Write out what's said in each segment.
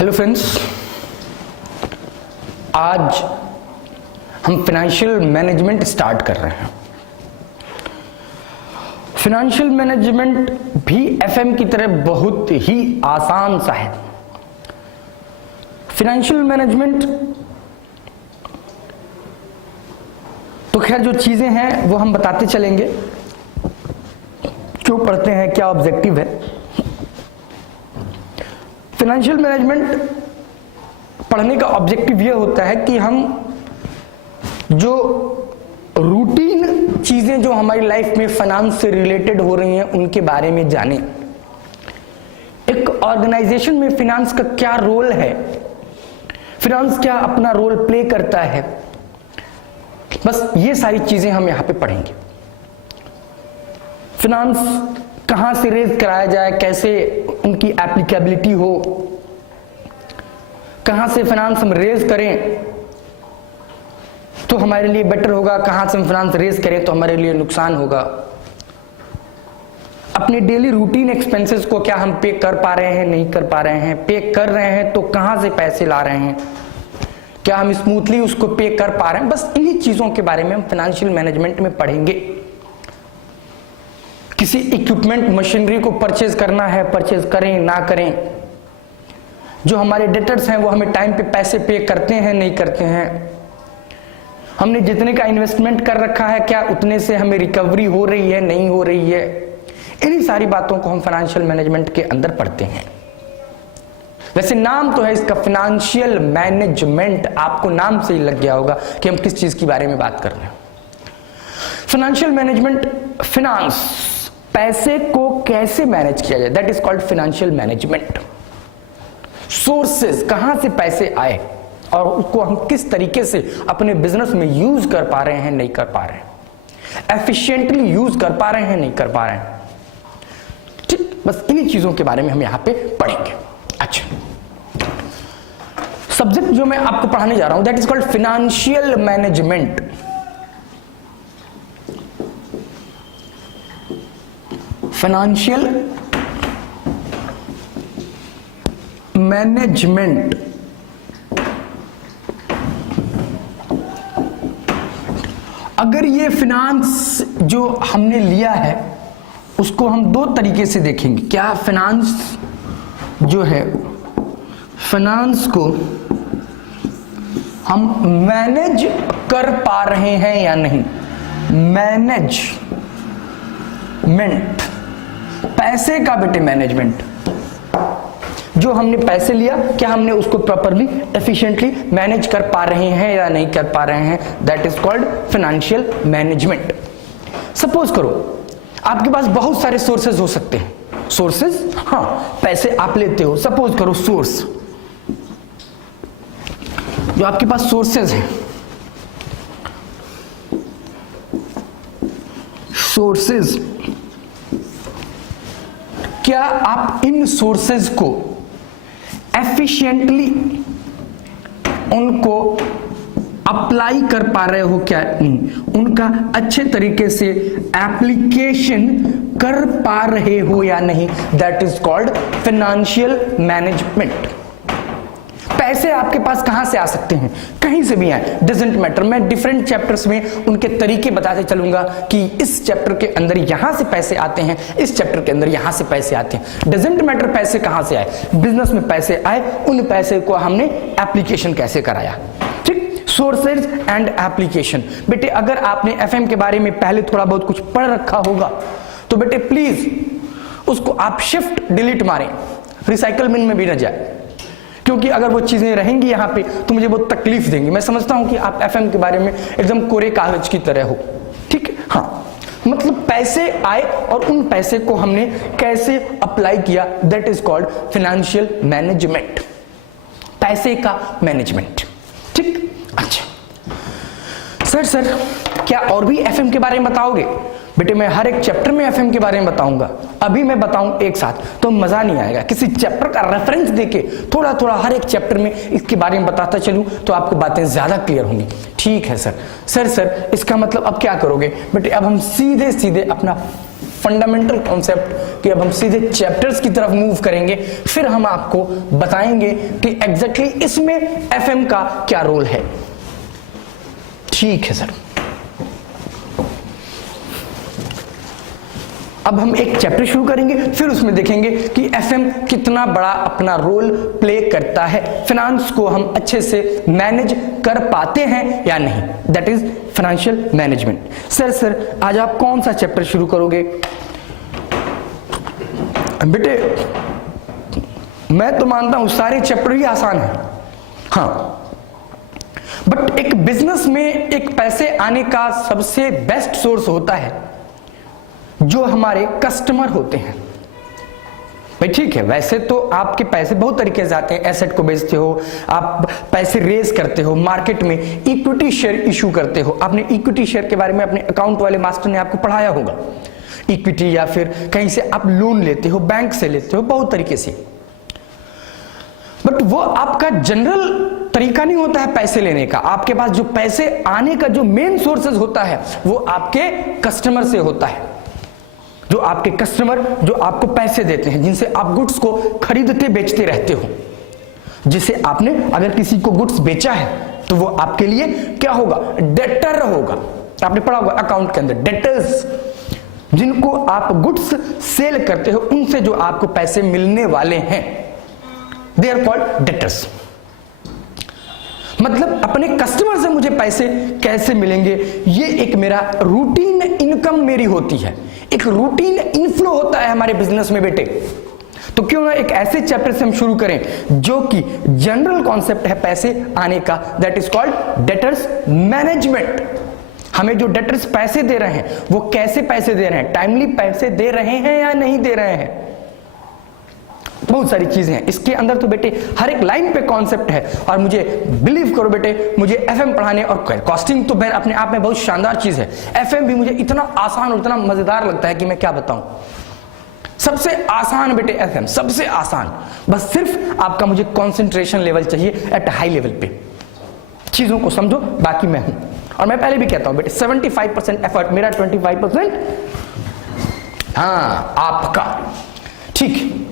Hello friends, आज हम financial management start कर रहे हैं। फाइनेंशियल मैनेजमेंट भी एफएम की तरह बहुत ही आसान सा है। फाइनेंशियल मैनेजमेंट तो खैर जो चीजें हैं वो हम बताते चलेंगे, क्यों पढ़ते हैं, क्या ऑब्जेक्टिव है। फाइनेंशियल मैनेजमेंट पढ़ने का ऑब्जेक्टिव यह होता है कि हम जो रूटीन चीजें जो हमारी लाइफ में फाइनेंस से रिलेटेड हो रही हैं उनके बारे में जानें। एक ऑर्गेनाइजेशन में फाइनेंस का क्या रोल है, फाइनेंस क्या अपना रोल प्ले करता है, बस ये सारी चीजें हम यहां पे पढ़ेंगे। फाइनेंस कहां से रेज कराया जाए, कैसे उनकी एप्लीकेबिलिटी हो, कहां से फाइनेंस हम रेज करें तो हमारे लिए बेटर होगा, कहां से हम फाइनेंस रेज करें तो हमारे लिए नुकसान होगा। अपने डेली रूटीन एक्सपेंसेस को क्या हम पे कर पा रहे हैं, नहीं कर पा रहे हैं, पे कर रहे हैं तो कहां से पैसे ला रहे हैं, क्या हम स्मूथली उसको पे कर पा रहे हैं। बस इन्हीं चीजों के बारे में हम फाइनेंशियल मैनेजमेंट में पढ़ेंगे। किसी इक्विपमेंट मशीनरी को परचेज करना है, परचेज करें ना करें, जो हमारे डेटर्स हैं वो हमें टाइम पे पैसे पे करते हैं नहीं करते हैं, हमने जितने का इन्वेस्टमेंट कर रखा है क्या उतने से हमें रिकवरी हो रही है नहीं हो रही है, इन्हीं सारी बातों को हम फाइनेंशियल मैनेजमेंट के अंदर पढ़ते हैं। वैसे नाम तो है इसका फाइनेंशियल मैनेजमेंट, आपको नाम से ही लग गया होगा कि हम किस चीज के बारे में बात कर रहे हैं। फाइनेंशियल मैनेजमेंट, फाइनेंस, पैसे को कैसे मैनेज किया जाए, that is called financial management. Sources, कहां से पैसे आए और उसको हम किस तरीके से अपने बिजनेस में यूज कर पा रहे हैं नहीं कर पा रहे हैं, एफिशिएंटली यूज कर पा रहे हैं नहीं कर पा रहे हैं। ठीक, बस इन्हीं चीजों के बारे में हम यहां पे पढ़ेंगे। अच्छा, सब्जेक्ट जो मैं आपको पढ़ाने जा रहा हूं that is called financial management. Financial management अगर ये फाइनेंस जो हमने लिया है उसको हम दो तरीके से देखेंगे। क्या फाइनेंस जो है, फाइनेंस को हम मैनेज कर पा रहे हैं या नहीं, मैनेजमेंट, पैसे का बेटे मैनेजमेंट, जो हमने पैसे लिया क्या हमने उसको प्रॉपरली एफिशिएंटली मैनेज कर पा रहे हैं या नहीं कर पा रहे हैं, that is called financial management. Suppose करो आपके पास बहुत सारे सोर्सेज हो सकते हैं, सोर्सेज, हाँ, पैसे आप लेते हो, सपोज करो सोर्स, जो आपके पास सोर्सेज हैं, सोर्सेज, क्या आप इन सोर्सेज को एफिशिएंटली उनको अप्लाई कर पा रहे हो क्या नहीं, उनका अच्छे तरीके से एप्लीकेशन कर पा रहे हो या नहीं, that is called financial management. पैसे आपके पास कहां से आ सकते हैं, कहीं से भी आए, डजंट मैटर। मैं डिफरेंट चैप्टर्स में उनके तरीके बताते चलूंगा कि इस चैप्टर के अंदर यहां से पैसे आते हैं, इस चैप्टर के अंदर यहां से पैसे आते हैं, डजंट मैटर पैसे कहां से आए, बिजनेस में पैसे आए, उन पैसे को हमने एप्लीकेशन कैसे कराया। ठीक, सोर्सेज एंड एप्लीकेशन। बेटे अगर आपने एफएम के बारे में पहले थोड़ा बहुत कुछ पढ़ रखा होगा तो बेटे प्लीज उसको आप शिफ्ट डिलीट मारें, रिसाइकल बिन में भी न जाए, क्योंकि अगर वो चीजें रहेंगी यहां पे तो मुझे बहुत तकलीफ देंगी। मैं समझता हूं कि आप एफएम के बारे में एकदम कोरे कागज की तरह हो। ठीक है, हाँ, मतलब पैसे आए और उन पैसे को हमने कैसे अप्लाई किया, that is called financial management, पैसे का मैनेजमेंट। ठीक, अच्छा सर क्या और भी एफएम के बारे में बताओगे? बेटे मैं हर एक चैप्टर में एफएम के बारे में बताऊंगा, अभी मैं बताऊं एक साथ तो मजा नहीं आएगा। किसी चैप्टर का रेफरेंस देके थोड़ा थोड़ा हर एक चैप्टर में इसके बारे में बताता चलूं तो आपको बातें ज्यादा क्लियर होंगी। ठीक है सर इसका मतलब अब क्या करोगे? बेटे अब हम सीधे सीधे अपना फंडामेंटल कॉन्सेप्ट कि अब हम सीधे चैप्टर्स की तरफ मूव करेंगे, फिर हम आपको बताएंगे कि एग्जैक्टली इसमें एफएम का क्या रोल है। ठीक है सर। अब हम एक चैप्टर शुरू करेंगे, फिर उसमें देखेंगे कि एफएम कितना बड़ा अपना रोल प्ले करता है, फाइनेंस को हम अच्छे से मैनेज कर पाते हैं या नहीं, that is financial management. Sir आज आप कौन सा चैप्टर शुरू करोगे? बेटे मैं तो मानता हूं सारे चैप्टर ही आसान है, हाँ, बट एक बिजनेस में एक पैसे आने का सबसे बेस्ट सोर्स होता है जो हमारे कस्टमर होते हैं। भाई ठीक है, वैसे तो आपके पैसे बहुत तरीके से आते हैं, एसेट को बेचते हो, आप पैसे रेज करते हो, मार्केट में इक्विटी शेयर इशू करते हो। आपने इक्विटी शेयर के बारे में अपने अकाउंट वाले मास्टर ने आपको पढ़ाया होगा, इक्विटी, या फिर कहीं से आप लोन लेते हो, बैंक से लेते हो, बहुत तरीके से। बट वो आपका जनरल तरीका नहीं होता है पैसे लेने का। आपके पास जो पैसे आने का जो मेन सोर्सेज होता है वो आपके कस्टमर से होता है। जो आपके कस्टमर जो आपको पैसे देते हैं, जिनसे आप गुड्स को खरीदते बेचते रहते हो, जिसे आपने अगर किसी को गुड्स बेचा है तो वो आपके लिए क्या होगा? डेटर होगा। आपने पढ़ा होगा अकाउंट के अंदर, डेटर्स, जिनको आप गुड्स सेल करते हो, उनसे जो आपको पैसे मिलने वाले हैं, दे आर कॉल्ड डेटर्स। मतलब अपने कस्टमर से मुझे पैसे कैसे मिलेंगे, ये एक मेरा रूटीन इनकम मेरी होती है, एक रूटीन इनफ्लो होता है हमारे बिजनेस में बेटे। तो क्यों ना एक ऐसे चैप्टर से हम शुरू करें जो कि जनरल कॉन्सेप्ट है पैसे आने का, that is called debtors management. हमें जो डेटर्स पैसे दे रहे हैं वो कैसे पैसे दे रहे हैं, टाइमली पैसे दे रहे हैं या नहीं दे रहे हैं, बहुत सारी चीजें हैं इसके अंदर। तो बेटे हर एक लाइन पे कॉन्सेप्ट है, और मुझे बिलीव करो बेटे, मुझे एफएम पढ़ाने और कॉस्टिंग तो फिर अपने आप में बहुत शानदार चीज है, एफएम भी मुझे इतना आसान और इतना मजेदार लगता है कि मैं क्या बताऊं। सबसे आसान बेटे एफएम, सबसे आसान। बस सिर्फ आपका मुझे कंसंट्रेशन लेवल चाहिए एट हाई लेवल पे, चीजों को समझो, बाकी मैं हूं। और मैं पहले भी कहता हूं बेटे 75% एफर्ट मेरा, 25% हाँ आपका। ठीक,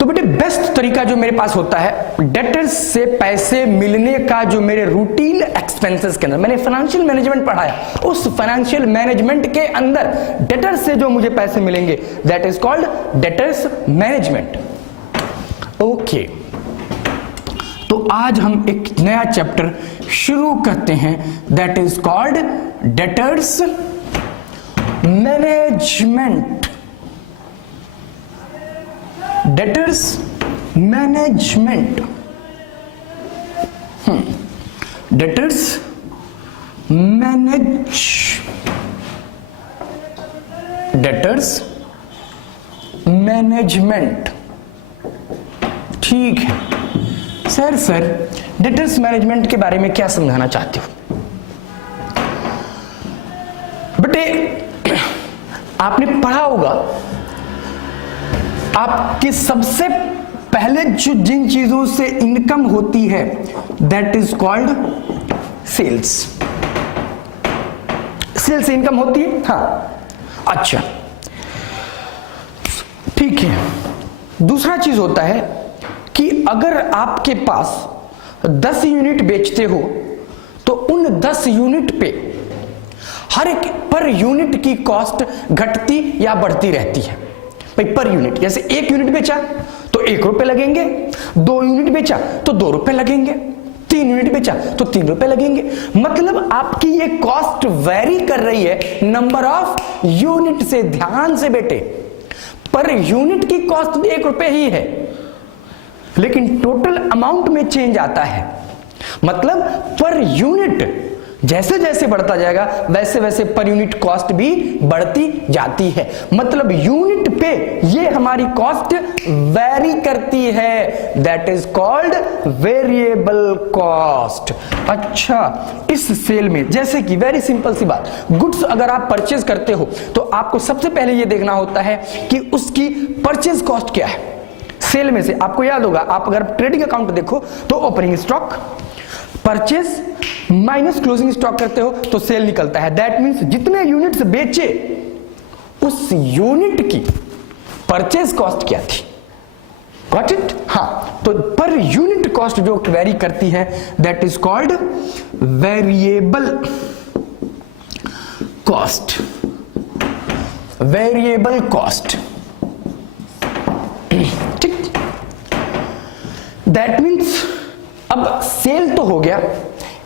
तो बेटे बेस्ट तरीका जो मेरे पास होता है डेटर्स से पैसे मिलने का, जो मेरे रूटीन एक्सपेंसेस के अंदर मैंने फाइनेंशियल मैनेजमेंट पढ़ाया, उस फाइनेंशियल मैनेजमेंट के अंदर डेटर्स से जो मुझे पैसे मिलेंगे, that is called debtors management. Okay, तो आज हम एक नया चैप्टर शुरू करते हैं, that is called debtors management. Debtors management, debtors manage, debtors management. ठीक है सर डेटर्स मैनेजमेंट के बारे में क्या समझाना चाहते हो? बेटे आपने पढ़ा होगा, आपके सबसे पहले जो जिन चीजों से इनकम होती है that is called sales. Sales से इनकम होती है, हाँ, अच्छा ठीक है। दूसरा चीज होता है कि अगर आपके पास 10 यूनिट बेचते हो तो उन 10 यूनिट पे हर एक पर यूनिट की कॉस्ट घटती या बढ़ती रहती है। भाई पर यूनिट, जैसे 1 यूनिट बेचा तो 1 रुपए लगेंगे, 2 यूनिट बेचा तो 2 रुपए लगेंगे, 3 यूनिट बेचा तो 3 रुपए लगेंगे। मतलब आपकी ये कॉस्ट वेरी कर रही है नंबर ऑफ यूनिट से। ध्यान से बेटे, पर यूनिट की कॉस्ट 1 रुपए ही है, लेकिन टोटल अमाउंट में चेंज आता है। मतलब पर यूनिट जैसे जैसे बढ़ता जाएगा वैसे वैसे पर यूनिट कॉस्ट भी बढ़ती जाती है। मतलब यूनिट पे ये हमारी कॉस्ट वेरी करती है, that is called variable cost. अच्छा, इस सेल में जैसे कि वेरी सिंपल सी बात, गुड्स अगर आप परचेज करते हो तो आपको सबसे पहले ये देखना होता है कि उसकी परचेज कॉस्ट क्या है। सेल में से आपको याद होगा, आप अगर ट्रेडिंग अकाउंट देखो तो opening stock, purchase minus closing stock करते हो तो सेल निकलता है। दैट मींस जितने यूनिट्स बेचे उस यूनिट की परचेज कॉस्ट क्या थी। Got it? हाँ, तो पर यूनिट कॉस्ट जो वेरी करती है that is called variable cost. Variable cost, ठीक। दैट मीन्स अब सेल तो हो गया,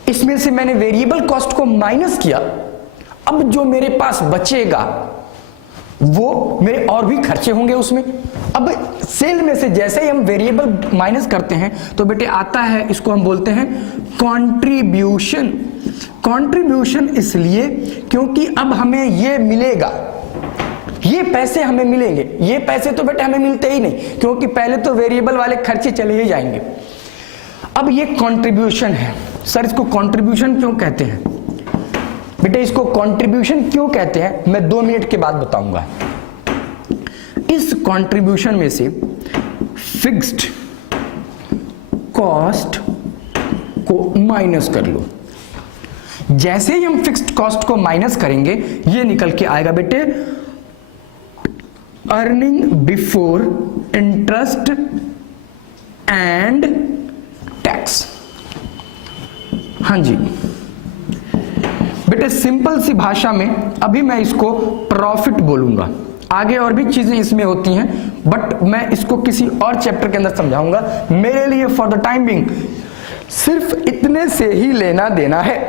इसमें से मैंने वेरिएबल कॉस्ट को माइनस किया, अब जो मेरे पास बचेगा वो मेरे और भी खर्चे होंगे उसमें। अब सेल में से जैसे ही हम वेरिएबल माइनस करते हैं तो बेटे आता है, इसको हम बोलते हैं कंट्रीब्यूशन। कंट्रीब्यूशन इसलिए क्योंकि अब हमें ये मिलेगा, ये पैसे हमें मिलेंगे। ये पैसे तो बेटे हमें मिलते ही नहीं, क्योंकि पहले तो वेरिएबल वाले खर्चे चले ही जाएंगे। अब ये कंट्रीब्यूशन है। सर इसको कंट्रीब्यूशन क्यों कहते हैं? बेटे इसको कंट्रीब्यूशन क्यों कहते हैं मैं 2 मिनट के बाद बताऊंगा। इस कंट्रीब्यूशन में से फिक्स्ड कॉस्ट को माइनस कर लो। जैसे ही हम फिक्स्ड कॉस्ट को माइनस करेंगे ये निकल के आएगा बेटे earning before interest and tax. हाँ जी बेटे, सिंपल सी भाषा में अभी मैं इसको प्रॉफिट बोलूंगा, आगे और भी चीजें इसमें होती हैं बट मैं इसको किसी और चैप्टर के अंदर समझाऊंगा। मेरे लिए फॉर द टाइम बिंग सिर्फ इतने से ही लेना देना है।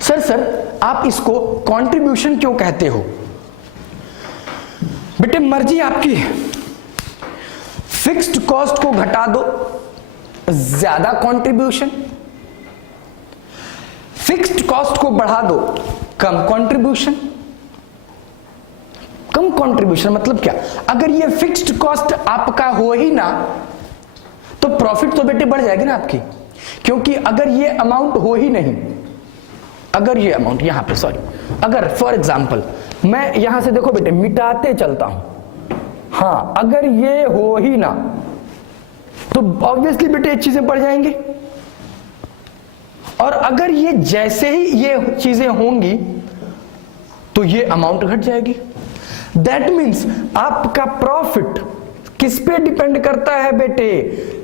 सर आप इसको कंट्रीब्यूशन क्यों कहते हो? बेटे मर्जी आपकी है, फिक्स्ड कॉस्ट को घटा दो ज्यादा कंट्रीब्यूशन, फिक्स्ड कॉस्ट को बढ़ा दो कम कंट्रीब्यूशन। कम कंट्रीब्यूशन मतलब क्या? अगर ये फिक्स्ड कॉस्ट आपका हो ही ना तो प्रॉफिट तो बेटे बढ़ जाएगी ना आपकी, क्योंकि अगर ये अमाउंट हो ही नहीं, अगर ये अमाउंट यहां पे सॉरी, अगर फॉर एग्जांपल मैं यहां से देखो बेटे मिटाते चलता हूं, हाँ अगर ये हो ही ना तो ऑब्वियसली बेटे ये चीजें बढ़ जाएंगी, और अगर ये जैसे ही ये चीजें होंगी तो ये अमाउंट घट जाएगी। दैट मीन्स आपका प्रॉफिट किस पे डिपेंड करता है बेटे?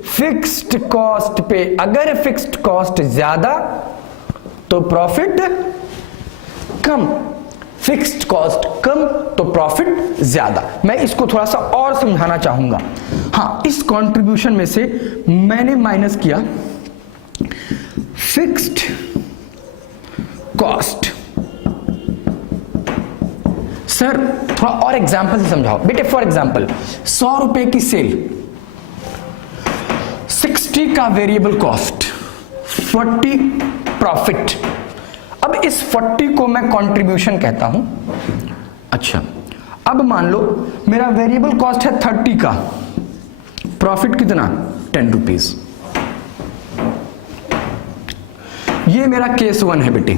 फिक्स्ड कॉस्ट पे। अगर फिक्स्ड कॉस्ट ज्यादा तो प्रॉफिट कम, फिक्स्ड कॉस्ट कम तो प्रॉफिट ज्यादा। मैं इसको थोड़ा सा और समझाना चाहूंगा। हाँ, इस कंट्रीब्यूशन में से मैंने माइनस किया फिक्स्ड कॉस्ट। सर थोड़ा और एग्जांपल से समझाओ बेटे। फॉर एग्जांपल 100 रुपए की सेल, 60 का वेरिएबल कॉस्ट, 40 प्रॉफिट। अब इस 40 को मैं कंट्रीब्यूशन कहता हूं। अच्छा, अब मान लो मेरा वेरिएबल कॉस्ट है 30 का, प्रॉफिट कितना? 10 रुपीज। ये मेरा केस 1 है बेटे।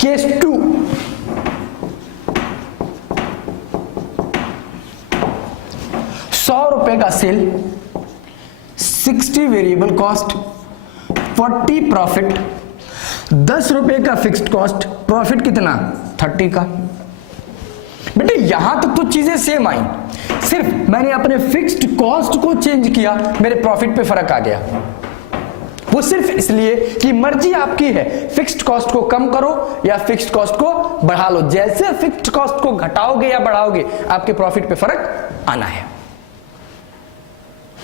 केस 2, ₹100 का सेल, 60 वेरिएबल कॉस्ट, 40 प्रॉफिट, 10 रुपए का फिक्स्ड कॉस्ट, प्रॉफिट कितना? 30 का। बेटे यहां तक तो चीजें सेम आई, सिर्फ मैंने अपने फिक्स्ड कॉस्ट को चेंज किया, मेरे प्रॉफिट पे फर्क आ गया। वो सिर्फ इसलिए कि मर्जी आपकी है, फिक्स्ड कॉस्ट को कम करो या फिक्स्ड कॉस्ट को बढ़ा लो। जैसे फिक्स्ड कॉस्ट को घटाओगे या बढ़ाओगे आपके प्रॉफिट पे फर्क आना है।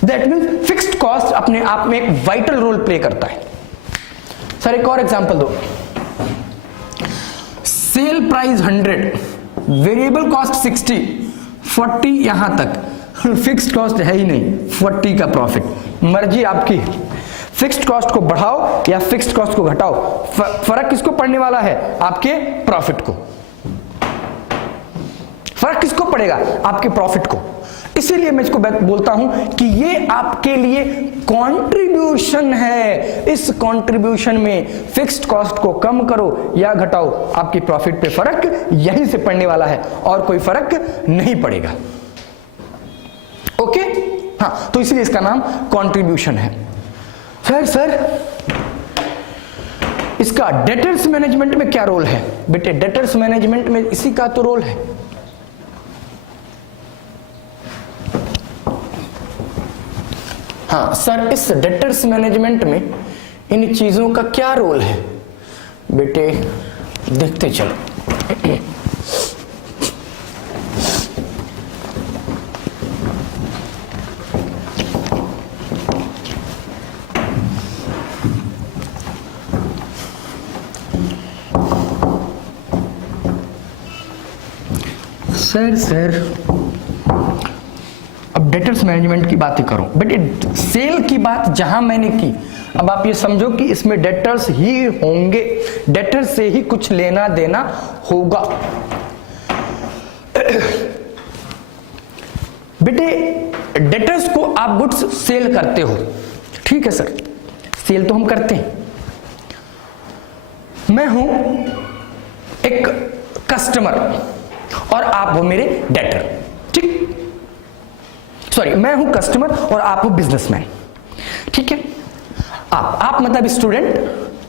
दैट मीन्स फिक्स्ड कॉस्ट अपने आप में एक वाइटल रोल प्ले करता है। सर एक और एग्जांपल दो। सेल प्राइस 100, वेरिएबल कॉस्ट 60, 40 यहां तक, फिक्स्ड कॉस्ट है ही नहीं, 40 का प्रॉफिट। मर्जी आपकी, फिक्स्ड कॉस्ट को बढ़ाओ या फिक्स्ड कॉस्ट को घटाओ, फर्क किसको पड़ने वाला है? आपके प्रॉफिट को। फर्क किसको पड़ेगा? आपके प्रॉफिट को। इसीलिए मैं इसको बोलता हूं कि ये आपके लिए कंट्रीब्यूशन है। इस कंट्रीब्यूशन में फिक्स्ड कॉस्ट को कम करो या घटाओ, आपकी प्रॉफिट पे फर्क यहीं से पड़ने वाला है और कोई फर्क नहीं पड़ेगा। ओके, हाँ, तो इसलिए इसका नाम कंट्रीब्यूशन है। सर इसका डेटर्स मैनेजमेंट में क्या रोल है बेटे? डेटर्स मैनेजमेंट में इसी का तो रोल है। हाँ सर, इस डेटर्स मैनेजमेंट में इन चीजों का क्या रोल है बेटे? देखते चलो। सर अब डेटर्स मैनेजमेंट की बात ही करूं बेटे, सेल की बात जहां मैंने की, अब आप ये समझो कि इसमें डेटर्स ही होंगे, डेटर्स से ही कुछ लेना देना होगा। बेटे डेटर्स को आप गुड्स सेल करते हो, ठीक है सर, सेल तो हम करते हैं। मैं हूं एक कस्टमर और आप हो मेरे डेटर, ठीक? सॉरी, मैं हूं कस्टमर और आप हो बिजनेसमैन, ठीक है? आप मतलब स्टूडेंट,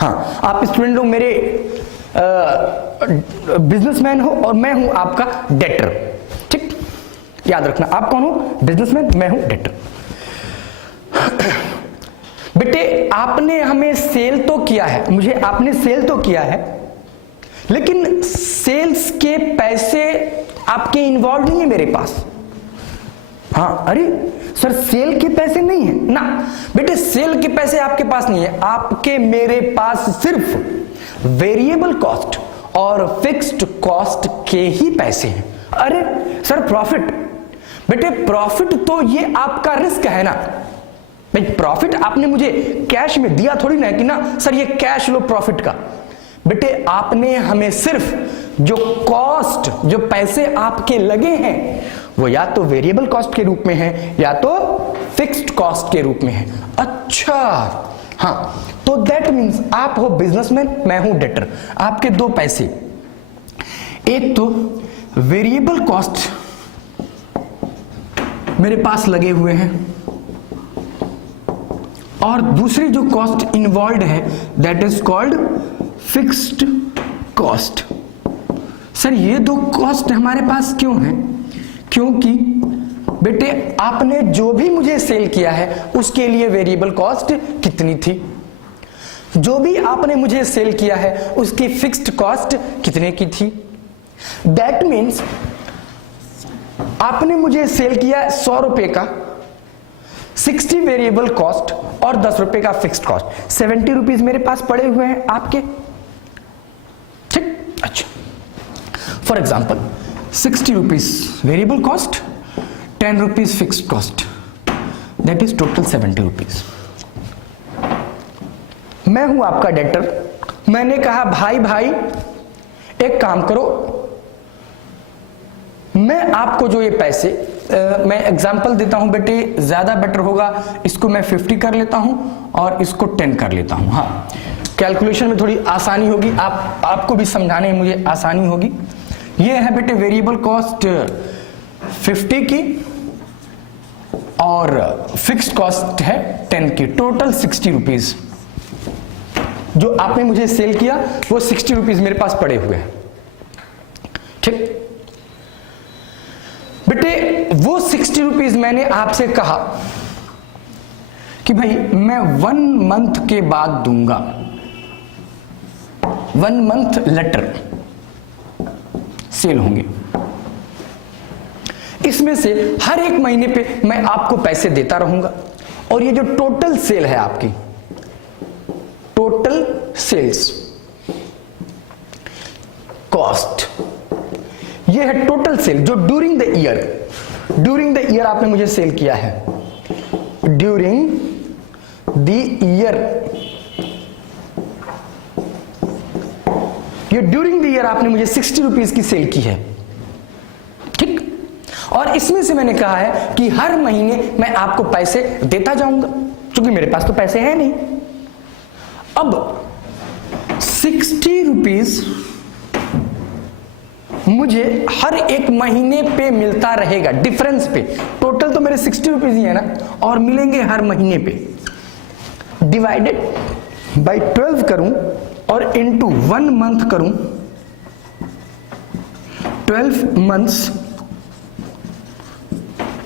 हाँ आप स्टूडेंट हो, मेरे बिजनेसमैन हो और मैं हूं आपका डेटर, ठीक? याद रखना, आप कौन हो? बिजनेसमैन, मैं हूं डेटर। बेटे आपने हमें सेल तो किया है, मुझे आपने सेल तो किया है, लेकिन सेल्स के पैसे आपके इन्वॉल्व नहीं है मेरे पास। हाँ, अरे सर सेल के पैसे नहीं है ना बेटे, सेल के पैसे आपके पास नहीं है, आपके मेरे पास सिर्फ वेरिएबल कॉस्ट और फिक्स्ड कॉस्ट के ही पैसे हैं। अरे सर प्रॉफिट, बेटे प्रॉफिट तो ये आपका रिस्क है ना भाई, प्रॉफिट आपने मुझे कैश में दिया थोड़ी ना कि ना सर ये कैश लो प्रॉफिट का। बेटे आपने हमें सिर्फ जो कॉस्ट, जो पैसे आपके लगे हैं वो या तो वेरिएबल कॉस्ट के रूप में है या तो फिक्स्ड कॉस्ट के रूप में है। अच्छा हाँ, तो दैट मीन्स आप हो बिजनेसमैन, मैं हूं डेटर, आपके दो पैसे, एक तो वेरिएबल कॉस्ट मेरे पास लगे हुए हैं और दूसरी जो कॉस्ट इन्वॉल्व है that is called fixed cost. Sir ये दो कॉस्ट हमारे पास क्यों है? क्योंकि बेटे आपने जो भी मुझे सेल किया है उसके लिए वेरिएबल कॉस्ट कितनी थी, जो भी आपने मुझे सेल किया है उसकी फिक्स्ड कॉस्ट कितने की थी। दैट मीन्स आपने मुझे सेल किया 100 रुपए का, 60 वेरिएबल कॉस्ट और 10 रुपए का फिक्स्ड कॉस्ट, 70 रुपीज मेरे पास पड़े हुए हैं आपके, ठीक? अच्छा, for example 60 rupees variable cost, 10 rupees fixed cost, that is total 70 rupees. मैं हूं आपका डेटर, मैंने कहा भाई एक काम करो, मैं आपको जो ये पैसे मैं एग्जांपल देता हूं बेटे, ज्यादा बेटर होगा, इसको मैं 50 कर लेता हूं और इसको 10 कर लेता हूं। हाँ, कैलकुलेशन में थोड़ी आसानी होगी, आपको भी समझाने में मुझे आसानी होगी। ये है बेटे वेरिएबल कॉस्ट 50 की और फिक्स्ड कॉस्ट है 10 की, टोटल 60 रुपीज। जो आपने मुझे सेल किया वो 60 रुपीज मेरे पास पड़े हुए हैं, ठीक बेटे? वो 60 रुपीज मैंने आपसे कहा कि भाई मैं 1 मंथ के बाद दूंगा, 1 मंथ लेटर सेल होंगे, इसमें से हर एक महीने पे मैं आपको पैसे देता रहूंगा और ये जो टोटल सेल है आपकी, टोटल सेल्स कॉस्ट, ये है टोटल सेल जो ड्यूरिंग द ईयर आपने मुझे सेल किया है, ड्यूरिंग द ईयर, ये ड्यूरिंग द ईयर आपने मुझे 60 रुपीज की सेल की है, ठीक? और इसमें से मैंने कहा है कि हर महीने मैं आपको पैसे देता जाऊंगा, क्योंकि मेरे पास तो पैसे हैं नहीं। अब 60 रुपीज मुझे हर एक महीने पे मिलता रहेगा, डिफरेंस पे, टोटल तो मेरे 60 रुपीज ही है ना, और मिलेंगे हर महीने पे। डिवाइडेड बाय 12 करूं और इंटू 1 मंथ करूं, 12 मंथ्स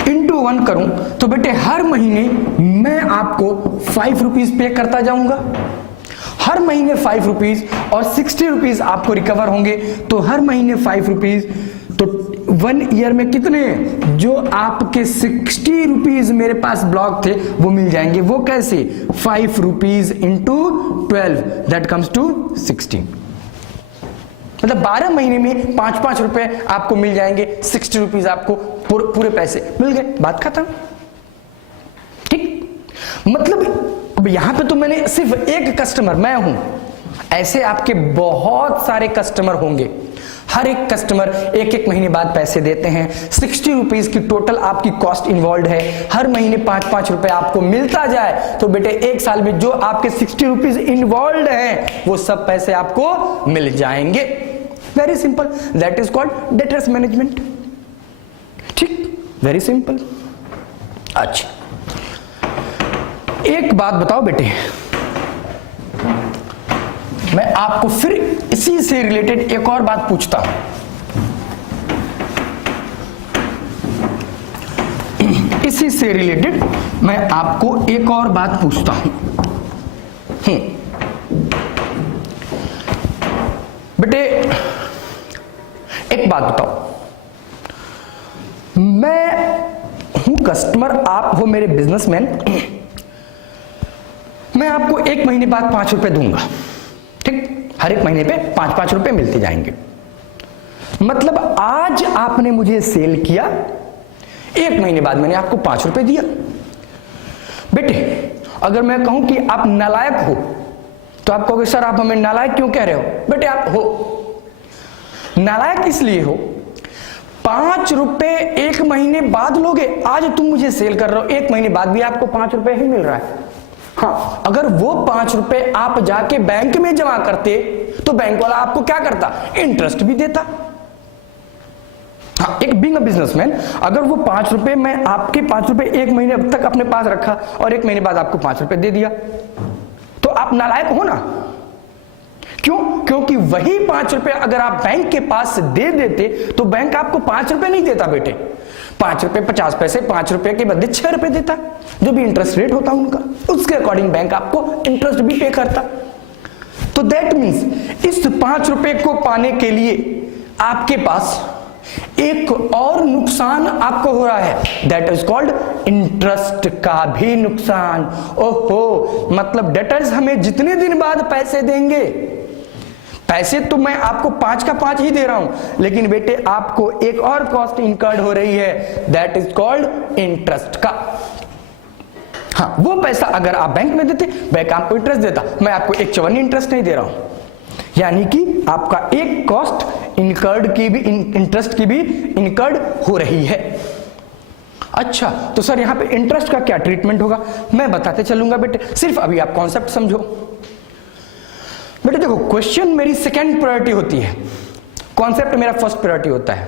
इंटू 1 करूं, तो बेटे हर महीने मैं आपको 5 रुपीज पे करता जाऊंगा, हर महीने 5 रुपीज, और 60 रुपीज आपको रिकवर होंगे, तो हर महीने 5 रुपीज, तो 1 ईयर में कितने, जो आपके 60 रुपीज मेरे पास ब्लॉक थे वो मिल जाएंगे। वो कैसे, 5 rupees into 12, that comes to 16। मतलब 12 महीने में 5-5 रुपए आपको मिल जाएंगे, 60 रुपीज आपको पूरे पैसे मिल गए, बात खत्म। ठीक, मतलब अब यहां पे तो मैंने सिर्फ एक कस्टमर मैं हूं, ऐसे आपके बहुत सारे कस्टमर होंगे, हर एक कस्टमर एक एक महीने बाद पैसे देते हैं, 60 रुपीज की टोटल आपकी कॉस्ट इन्वॉल्व है, हर महीने 5-5 रुपए आपको मिलता जाए, तो बेटे एक साल में जो आपके 60 रुपीज इन्वॉल्व हैं वो सब पैसे आपको मिल जाएंगे। Very simple, that is called debtors management. ठीक, वेरी सिंपल। अच्छा, एक बात बताओ बेटे, मैं आपको फिर इसी से रिलेटेड एक और बात पूछता हूं। इसी से रिलेटेड मैं आपको एक और बात पूछता हूं। बेटे एक बात बताओ, मैं हूं कस्टमर, आप हो मेरे बिजनेसमैन, मैं आपको एक महीने बाद 5 रुपए दूंगा। ठीक, हर एक महीने पे 5-5 रुपए मिलते जाएंगे। मतलब आज आपने मुझे सेल किया, एक महीने बाद मैंने आपको 5 रुपए दिया। बेटे अगर मैं कहूं कि आप नालायक हो, तो आप कहोगे सर आप हमें नालायक क्यों कह रहे हो? बेटे आप हो नालायक इसलिए हो, 5 रुपए एक महीने बाद लोगे, आज तुम मुझे सेल कर रहे हो, एक महीने बाद भी आपको 5 रुपए ही मिल रहा है। हाँ, अगर वो 5 रुपए आप जाके बैंक में जमा करते तो बैंक वाला आपको क्या करता, इंटरेस्ट भी देता। हाँ, एक बीइंग अ बिजनेसमैन, अगर वो 5 रुपए मैं आपके 5 रुपए एक महीने अब तक अपने पास रखा और एक महीने बाद आपको 5 रुपए दे दिया, तो आप नालायक हो ना। क्यों? क्योंकि वही 5 रुपए अगर आप बैंक के पास दे देते तो बैंक आपको 5 रुपए नहीं देता बेटे, 5 रुपए 50 पैसे, 5 रुपए के बदले 6 रुपए देता, जो भी इंटरेस्ट रेट होता उनका, उसके अकॉर्डिंग बैंक आपको इंटरेस्ट भी पे करता। तो दैट मीन्स इस 5 रुपए को पाने के लिए आपके पास एक और नुकसान आपको हो रहा है, दैट इज कॉल्ड इंटरेस्ट का भी नुकसान। ओहो, मतलब डेटर्स हमें जितने दिन बाद पैसे देंगे, पैसे तो मैं आपको 5 का 5 ही दे रहा हूं, लेकिन बेटे आपको एक और कॉस्ट इनकर्ड हो रही है, दैट इज कॉल्ड इंटरेस्ट का। हाँ, वो पैसा अगर आप बैंक में देते, बैंक आपको इंटरेस्ट देता, मैं आपको एक चवन्नी इंटरेस्ट नहीं दे रहा हूं, यानी कि आपका एक कॉस्ट इनकर्ड की भी, इंटरेस्ट की भी इनकर्ड हो रही है। अच्छा, तो सर यहां पे इंटरेस्ट का क्या ट्रीटमेंट होगा, मैं बताते चलूंगा बेटे, सिर्फ अभी आप कॉन्सेप्ट समझो। बेटे देखो, क्वेश्चन मेरी सेकेंड प्रायोरिटी होती है, कॉन्सेप्ट मेरा फर्स्ट प्रायोरिटी होता है,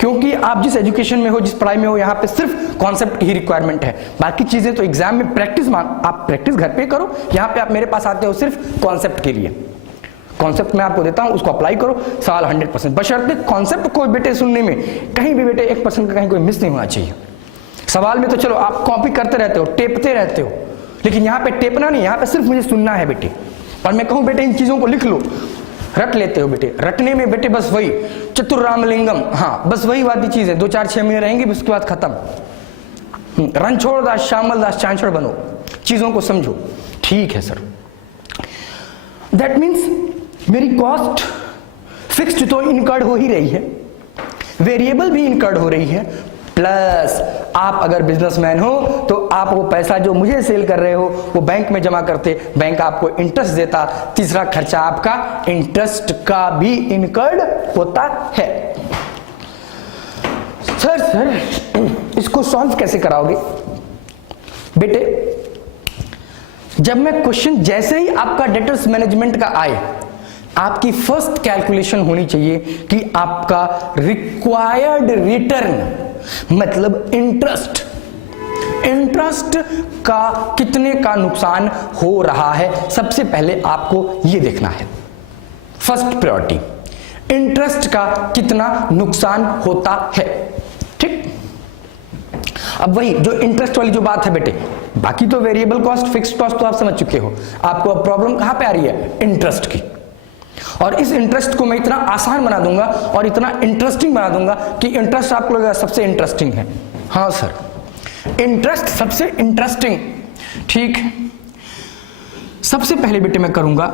क्योंकि आप जिस एजुकेशन में हो, जिस पढ़ाई में हो, यहाँ पे सिर्फ कॉन्सेप्ट ही रिक्वायरमेंट है, बाकी चीजें तो एग्जाम में प्रैक्टिस आप प्रैक्टिस घर पे करो, यहाँ पे आप मेरे पास आते हो सिर्फ कॉन्सेप्ट के लिए। कॉन्सेप्ट मैं आपको देता हूं, उसको अप्लाई करो, सवाल 100%, बशर्ते कॉन्सेप्ट को बेटे सुनने में कहीं भी बेटे 1% का कहीं कोई मिस नहीं होना चाहिए। सवाल में तो चलो आप कॉपी करते रहते हो, टेपते रहते हो, लेकिन यहाँ पे टेपना नहीं, यहाँ पे सिर्फ मुझे सुनना है बेटे। और मैं कहूं बेटे इन चीजों को लिख लो, रट लेते हो बेटे, रटने में बेटे बस वही चतुर रामलिंगम, हाँ बस वही वादी चीज है, 2-4-6 महीने रहेंगे, उसके बाद खत्म। रणछोड़ दास, श्यामल दास, चांचड़ बनो, चीजों को समझो। ठीक है सर, दैट मीन्स मेरी कॉस्ट फिक्स्ड तो इनकर्ड हो ही रही है, वेरिएबल भी इनकर्ड हो रही है, प्लस आप अगर बिजनेसमैन हो तो आप वो पैसा जो मुझे सेल कर रहे हो वो बैंक में जमा करते, बैंक आपको इंटरेस्ट देता, तीसरा खर्चा आपका इंटरेस्ट का भी इनकर्ड होता है। सर इसको सॉल्व कैसे कराओगे? बेटे जब मैं क्वेश्चन जैसे ही आपका डेटर्स मैनेजमेंट का आए, आपकी फर्स्ट कैलकुलेशन होनी चाहिए कि आपका रिक्वायर्ड रिटर्न मतलब इंटरेस्ट इंटरेस्ट का कितने का नुकसान हो रहा है, सबसे पहले आपको यह देखना है। फर्स्ट प्रायोरिटी, इंटरेस्ट का कितना नुकसान होता है। ठीक, अब वही जो इंटरेस्ट वाली जो बात है बेटे, बाकी तो वेरिएबल कॉस्ट फिक्स्ड कॉस्ट तो आप समझ चुके हो, आपको अब प्रॉब्लम कहां पे आ रही है, इंटरेस्ट की। और इस इंटरेस्ट को मैं इतना आसान बना दूंगा और इतना इंटरेस्टिंग बना दूंगा कि इंटरेस्ट आपको लगेगा सबसे इंटरेस्टिंग है। हाँ सर, इंटरेस्ट सबसे इंटरेस्टिंग। ठीक, सबसे पहले बेटे मैं करूंगा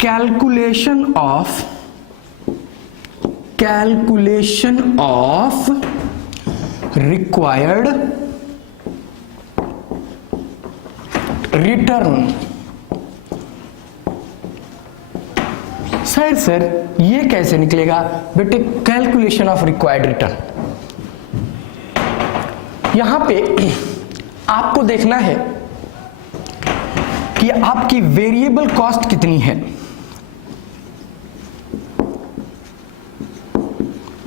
calculation of required return. Sir ये कैसे निकलेगा बेटे, कैलकुलेशन ऑफ रिक्वायर्ड रिटर्न। यहां पे आपको देखना है कि आपकी वेरिएबल कॉस्ट कितनी है।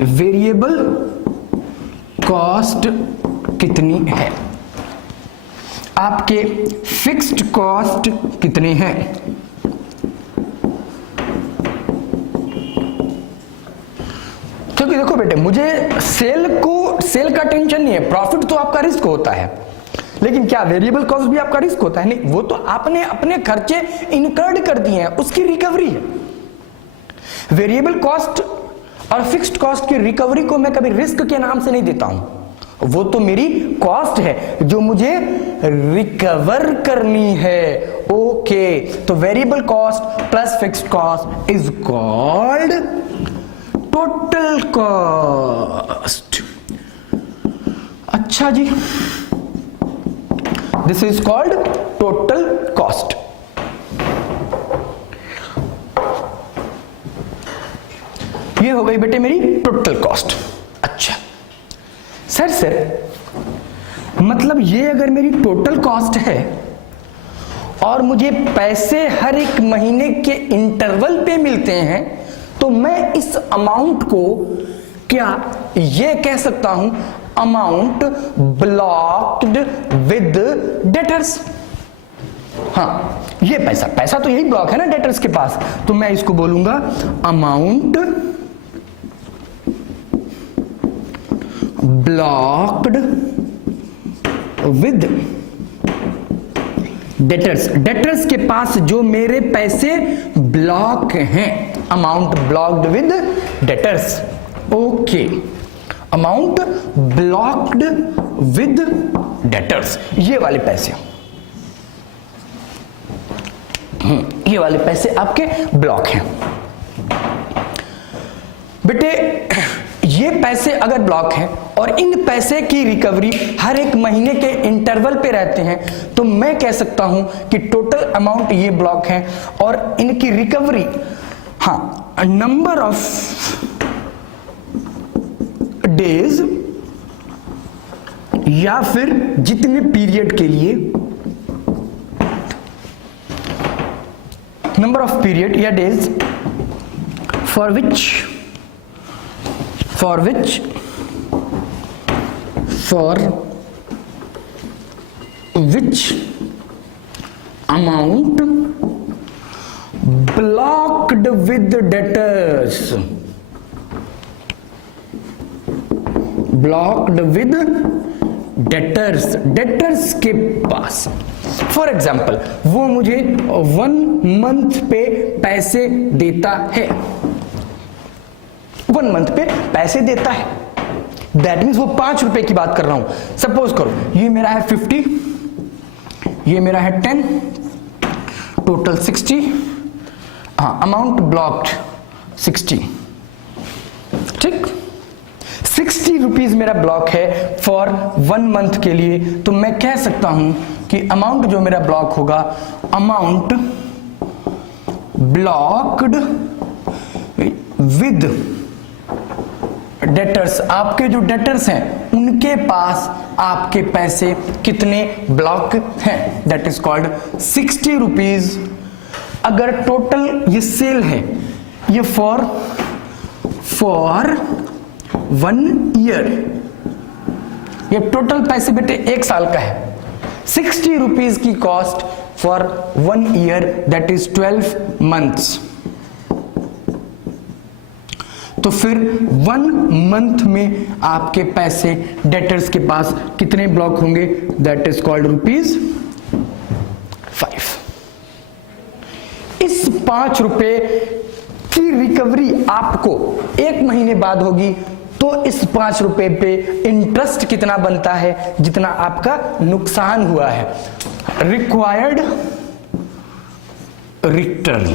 वेरिएबल कॉस्ट कितनी है, आपके फिक्स्ड कॉस्ट कितने हैं। क्योंकि देखो बेटे, मुझे सेल का टेंशन नहीं है, प्रॉफिट तो आपका रिस्क होता है, लेकिन क्या वेरिएबल कॉस्ट भी आपका रिस्क होता है? नहीं, वो तो आपने अपने खर्चे इनकर्ड कर दिए हैं, उसकी रिकवरी है। वेरिएबल कॉस्ट और फिक्स्ड कॉस्ट की रिकवरी को मैं कभी रिस्क के नाम से नहीं देता हूं, वो तो मेरी कॉस्ट है जो मुझे रिकवर करनी है। ओके, तो variable cost plus fixed cost is called total cost. अच्छा जी, this is called total cost. ये हो गई बेटे मेरी टोटल कॉस्ट। अच्छा सर मतलब ये अगर मेरी टोटल कॉस्ट है और मुझे पैसे हर एक महीने के इंटरवल पे मिलते हैं, तो मैं इस अमाउंट को क्या ये कह सकता हूं, अमाउंट ब्लॉक्ड विद डेटर्स। हाँ, ये पैसा तो यही ब्लॉक है ना डेटर्स के पास, तो मैं इसको बोलूंगा amount blocked with debtors. Debtors के पास जो मेरे पैसे ब्लॉक हैं, amount blocked with debtors. Okay, amount blocked with debtors, ये वाले पैसे, ये वाले पैसे आपके ब्लॉक हैं बेटे। ये पैसे अगर ब्लॉक हैं और इन पैसे की रिकवरी हर एक महीने के इंटरवल पे रहते हैं, तो मैं कह सकता हूं कि टोटल अमाउंट ये ब्लॉक है और इनकी रिकवरी, हाँ, नंबर ऑफ डेज या फिर जितने पीरियड के लिए, नंबर ऑफ पीरियड या days for which amount blocked with debtors, debtors के पास। फॉर एग्जाम्पल, वो मुझे 1 मंथ पे पैसे देता है, 1 मंथ पे पैसे देता है, दैट मीन्स वो 5 रुपए की बात कर रहा हूं। सपोज करो ये मेरा है 50, ये मेरा है 10, टोटल 60, हाँ, अमाउंट ब्लॉक्ड 60। ठीक, 60 रुपीज मेरा ब्लॉक है फॉर 1 मंथ के लिए, तो मैं कह सकता हूं कि अमाउंट जो मेरा ब्लॉक होगा, अमाउंट ब्लॉक्ड विद डेटर्स। आपके जो डेटर्स हैं उनके पास आपके पैसे कितने ब्लॉक हैं, दैट इज कॉल्ड 60 रुपीज। अगर टोटल ये सेल है, ये फॉर 1 ईयर, ये टोटल पैसे बेटे 1 साल का है, 60 रुपीज की cost for 1 year, that is 12 months. तो फिर 1 मंथ में आपके पैसे डेटर्स के पास कितने ब्लॉक होंगे, दैट इज कॉल्ड ₹5। इस 5 रुपए की रिकवरी आपको 1 महीने बाद होगी, तो इस 5 रुपए पे इंटरेस्ट कितना बनता है, जितना आपका नुकसान हुआ है। रिक्वायर्ड रिटर्न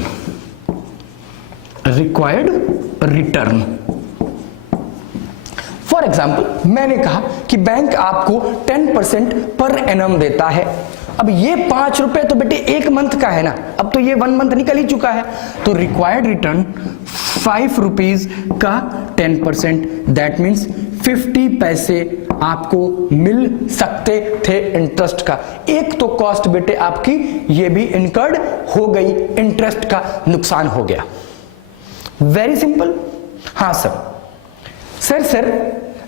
फॉर एग्जाम्पल, मैंने कहा कि बैंक आपको 10% पर एनम देता है। अब ये 5 रुपए तो बेटे 1 मंथ का है ना, अब तो ये 1 मंथ निकल ही चुका है, तो रिक्वायर्ड रिटर्न 5 रुपीज का 10%, दैट मीन्स 50 पैसे आपको मिल सकते थे इंटरेस्ट का। एक तो कॉस्ट बेटे आपकी ये भी इनकर्ड हो गई, इंटरेस्ट का नुकसान हो गया। Very simple. हाँ सर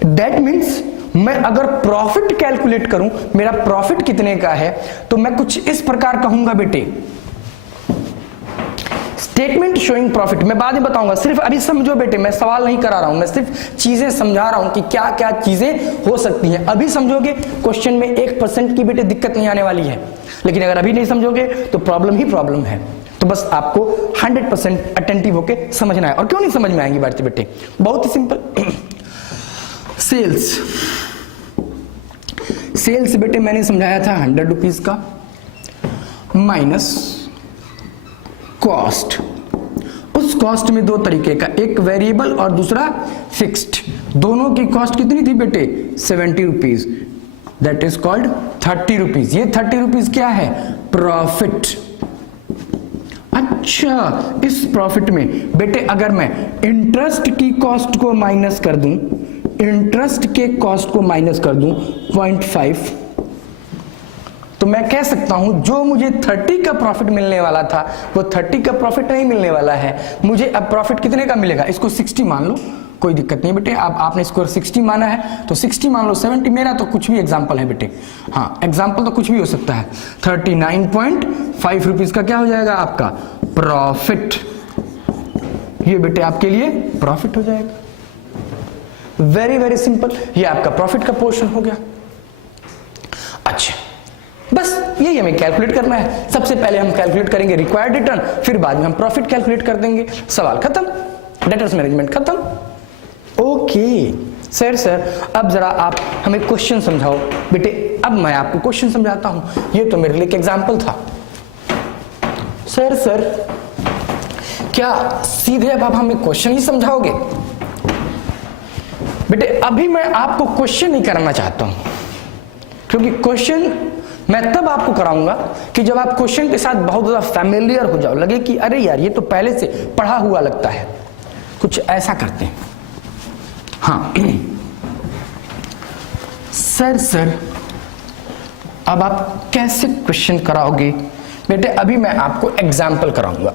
दैट मीन्स मैं अगर प्रॉफिट कैलकुलेट करूं, मेरा प्रॉफिट कितने का है, तो मैं कुछ इस प्रकार कहूंगा बेटे, स्टेटमेंट शोइंग प्रॉफिट। मैं बाद में बताऊंगा, सिर्फ अभी समझो बेटे, मैं सवाल नहीं करा रहा हूं, मैं सिर्फ चीजें समझा रहा हूं कि क्या क्या चीजें हो सकती हैं। अभी समझोगे क्वेश्चन में 1% की बेटे दिक्कत नहीं आने वाली है, लेकिन अगर अभी नहीं समझोगे तो प्रॉब्लम ही प्रॉब्लम है। तो बस आपको 100% अटेंटिव होके समझना है। और क्यों नहीं समझ में आएंगी बातें बेटे, बहुत ही सिंपल। सेल्स बेटे मैंने समझाया था 100 रुपीज का माइनस कॉस्ट। उस कॉस्ट में 2 तरीके का, एक वेरिएबल और दूसरा फिक्स्ड। दोनों की कॉस्ट कितनी थी बेटे, 70 rupees, that is called 30 rupees. ये 30 रुपीज क्या है, प्रॉफिट। अच्छा, इस प्रॉफिट में बेटे अगर मैं इंटरेस्ट की कॉस्ट को माइनस कर दूं, इंटरेस्ट के कॉस्ट को माइनस कर दूं 0.5, तो मैं कह सकता हूं जो मुझे 30 का प्रॉफिट मिलने वाला था वो 30 का प्रॉफिट नहीं मिलने वाला है। मुझे अब प्रॉफिट कितने का मिलेगा, इसको 60 मान लो, कोई दिक्कत नहीं बेटे। आपने इसको 60 माना है तो 60 मान लो, 70 मेरा तो कुछ भी एग्जांपल है बेटे। हाँ, एग्जांपल तो कुछ भी हो सकता है। 39.5 रुपीज का क्या हो जाएगा आपका प्रॉफिट। ये बेटे आपके लिए प्रॉफिट हो जाएगा। वेरी वेरी सिंपल, ये आपका प्रॉफिट का पोर्शन हो गया। अच्छा, बस यही हमें कैलकुलेट करना है। सबसे पहले हम कैलकुलेट करेंगे रिक्वायर्ड रिटर्न, फिर बाद में हम प्रॉफिट कैलकुलेट कर देंगे। सवाल खत्म, डेटर्स मैनेजमेंट खत्म। ओके सर अब जरा आप हमें क्वेश्चन समझाओ बेटे। अब मैं आपको क्वेश्चन समझाता हूं, ये तो मेरे लिए एक एग्जांपल था। सर क्या सीधे अब आप हमें क्वेश्चन ही समझाओगे? बेटे अभी मैं आपको क्वेश्चन नहीं कराना चाहता हूं, क्योंकि क्वेश्चन मैं तब आपको कराऊंगा कि जब आप क्वेश्चन के साथ बहुत ज्यादा फैमिलियर हो जाओ, लगे कि अरे यार ये तो पहले से पढ़ा हुआ लगता है। कुछ ऐसा करते हैं। हाँ सर अब आप कैसे क्वेश्चन कराओगे? बेटे अभी मैं आपको एग्जाम्पल कराऊंगा।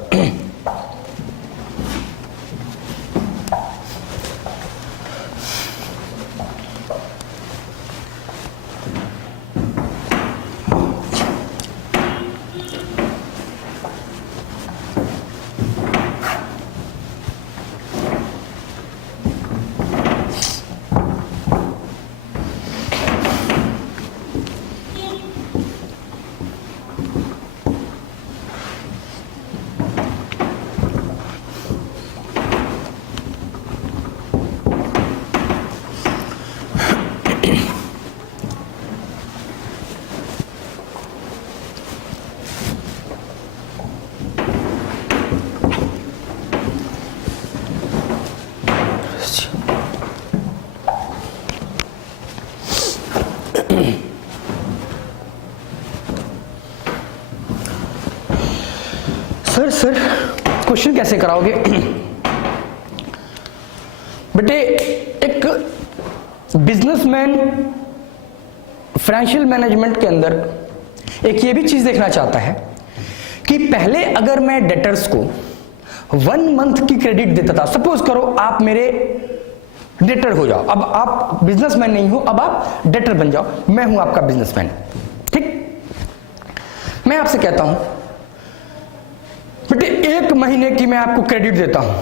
सर क्वेश्चन कैसे कराओगे? बेटे एक बिजनेसमैन फाइनेंशियल मैनेजमेंट के अंदर एक ये भी चीज देखना चाहता है कि पहले अगर मैं डेटर्स को 1 मंथ की क्रेडिट देता था, सपोज करो आप मेरे डेटर हो जाओ, अब आप बिजनेसमैन नहीं हो, अब आप डेटर बन जाओ, मैं हूं आपका बिजनेसमैन, ठीक? मैं आपसे कहता हूं बेटे 1 महीने की मैं आपको क्रेडिट देता हूं,